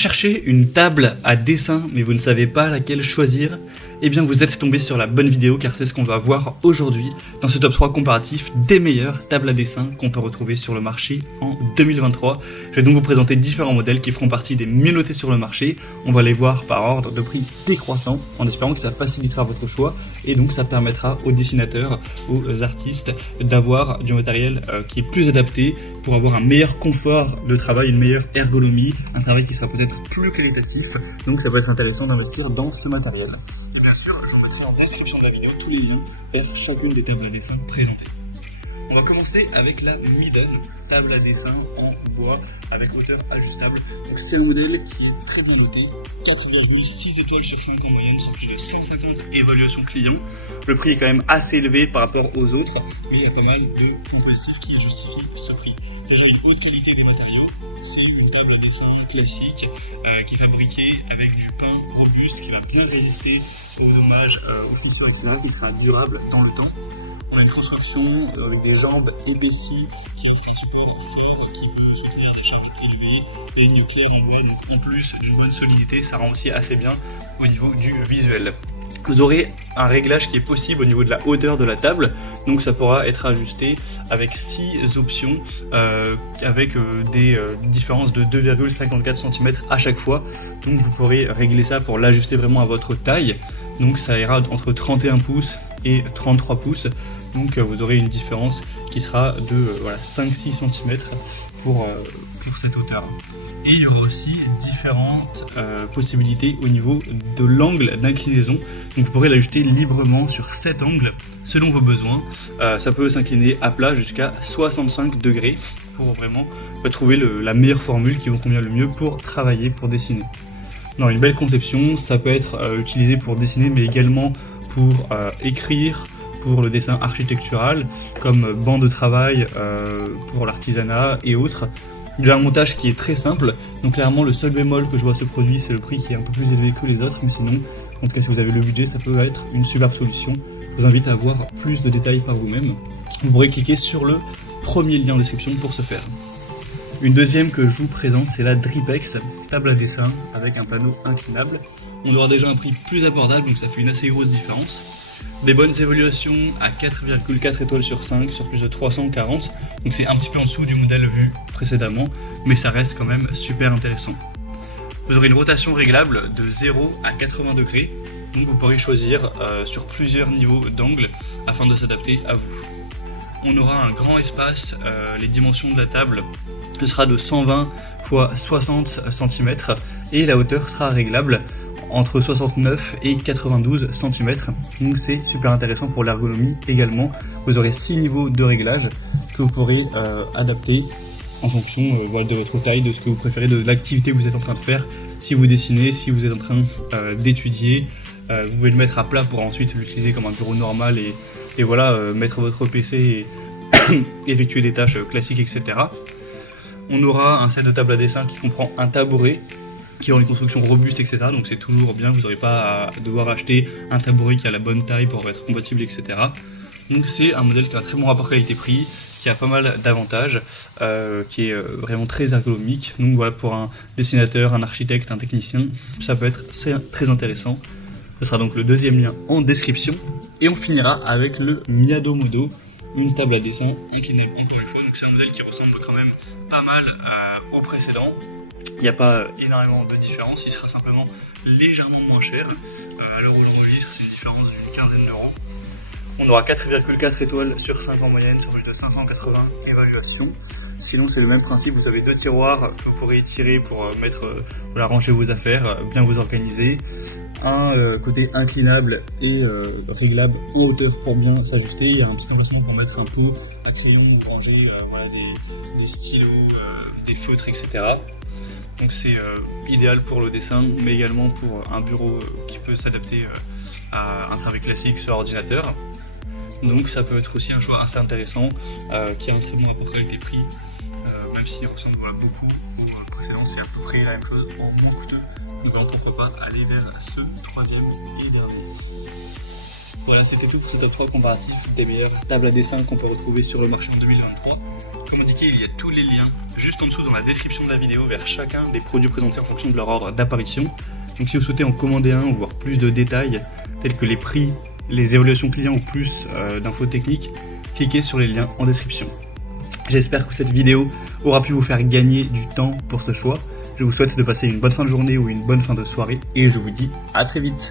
recherchez une table à dessin mais vous ne savez pas laquelle choisir, eh bien vous êtes tombé sur la bonne vidéo car c'est ce qu'on va voir aujourd'hui dans ce top 3 comparatif des meilleures tables à dessin qu'on peut retrouver sur le marché en 2023. Je vais donc vous présenter différents modèles qui feront partie des mieux notés sur le marché. On va les voir par ordre de prix décroissant en espérant que ça facilitera votre choix et donc ça permettra aux dessinateurs, aux artistes d'avoir du matériel qui est plus adapté pour avoir un meilleur confort de travail, une meilleure ergonomie, un travail qui sera peut-être plus qualitatif, donc ça peut être intéressant d'investir dans ce matériel. Et bien sûr, je vous mettrai en description de la vidéo tous les liens vers chacune des tables à dessin présentées. On va commencer avec la Midden, table à dessin en bois avec hauteur ajustable. Donc c'est un modèle qui est très bien noté, 4,6 étoiles sur 5 en moyenne sur plus de 150 évaluations clients. Le prix est quand même assez élevé par rapport aux autres, mais il y a pas mal de points positifs qui justifient ce prix. Déjà une haute qualité des matériaux, c'est une table à dessin classique qui est fabriquée avec du pain robuste qui va bien résister aux dommages, aux fissures, etc., qui sera durable dans le temps. On a une construction avec des jambes ébaissies qui offre un support fort qui peut soutenir des charges élevées et une claire en bois, donc en plus d'une bonne solidité, ça rend aussi assez bien au niveau du visuel. Vous aurez un réglage qui est possible au niveau de la hauteur de la table, donc ça pourra être ajusté avec 6 options avec des différences de 2,54 cm à chaque fois. Donc vous pourrez régler ça pour l'ajuster vraiment à votre taille, donc ça ira entre 31 pouces et 33 pouces, donc vous aurez une différence qui sera de 5-6 cm pour cette hauteur. Et il y aura aussi différentes possibilités au niveau de l'angle d'inclinaison, donc vous pourrez l'ajuster librement sur 7 angles selon vos besoins. Ça peut s'incliner à plat jusqu'à 65 degrés pour vraiment trouver la meilleure formule qui vous convient le mieux pour travailler, pour dessiner. Non, une belle conception, ça peut être utilisé pour dessiner mais également pour écrire, pour le dessin architectural, comme banc de travail pour l'artisanat et autres. Il a un montage qui est très simple, donc clairement le seul bémol que je vois à ce produit c'est le prix qui est un peu plus élevé que les autres, mais sinon, en tout cas si vous avez le budget, ça peut être une superbe solution. Je vous invite à voir plus de détails par vous-même. Vous pourrez cliquer sur le premier lien en description pour ce faire. Une deuxième que je vous présente, c'est la Dripex, table à dessin avec un panneau inclinable. On aura déjà un prix plus abordable, donc ça fait une assez grosse différence. Des bonnes évaluations à 4,4 étoiles sur 5 sur plus de 340, donc c'est un petit peu en dessous du modèle vu précédemment, mais ça reste quand même super intéressant. Vous aurez une rotation réglable de 0 à 80 degrés, donc vous pourrez choisir sur plusieurs niveaux d'angle afin de s'adapter à vous. On aura un grand espace, les dimensions de la table, ce sera de 120 x 60 cm et la hauteur sera réglable entre 69 et 92 cm, donc c'est super intéressant pour l'ergonomie également. Vous aurez 6 niveaux de réglage que vous pourrez adapter en fonction de votre taille, de ce que vous préférez, de l'activité que vous êtes en train de faire. Si vous dessinez, si vous êtes en train d'étudier, vous pouvez le mettre à plat pour ensuite l'utiliser comme un bureau normal et voilà, mettre votre PC et effectuer des tâches classiques, etc. On aura un set de table à dessin qui comprend un tabouret, qui aura une construction robuste, etc. Donc c'est toujours bien, vous n'aurez pas à devoir acheter un tabouret qui a la bonne taille pour être compatible, etc. Donc c'est un modèle qui a un très bon rapport qualité-prix, qui a pas mal d'avantages, qui est vraiment très ergonomique. Donc voilà, pour un dessinateur, un architecte, un technicien, ça peut être très intéressant. Ce sera donc le deuxième lien en description. Et on finira avec le Miado Modo, une table à dessin inclinée encore une fois. Donc c'est un modèle qui ressemble quand même pas mal au précédent. Il n'y a pas énormément de différence, il sera simplement légèrement moins cher. À l'heure où j'enregistre, c'est une différence d'une quinzaine d'euros. On aura 4,4 étoiles sur 5 en moyenne sur plus de 580 évaluations. Sinon c'est le même principe, vous avez 2 tiroirs que vous pourrez tirer pour ranger vos affaires, bien vous organiser. Un côté inclinable et réglable en hauteur pour bien s'ajuster. Il y a un petit emplacement pour mettre un pot à crayon ou ranger des stylos, des feutres, etc. Donc c'est idéal pour le dessin, mais également pour un bureau qui peut s'adapter à un travail classique sur ordinateur. Donc ça peut être aussi un choix assez intéressant, qui a un très bon rapport qualité-prix, même s'il ressemble beaucoup au précédent, c'est à peu près la même chose en moins coûteux. Donc pourquoi pas aller vers ce troisième et dernier. Voilà, c'était tout pour ce top 3 comparatif des meilleures tables à dessin qu'on peut retrouver sur le marché en 2023. Comme indiqué, il y a tous les liens juste en dessous dans la description de la vidéo vers chacun des produits présentés en fonction de leur ordre d'apparition. Donc si vous souhaitez en commander un ou voir plus de détails tels que les prix, les évaluations clients ou plus d'infos techniques, cliquez sur les liens en description. J'espère que cette vidéo aura pu vous faire gagner du temps pour ce choix. Je vous souhaite de passer une bonne fin de journée ou une bonne fin de soirée et je vous dis à très vite.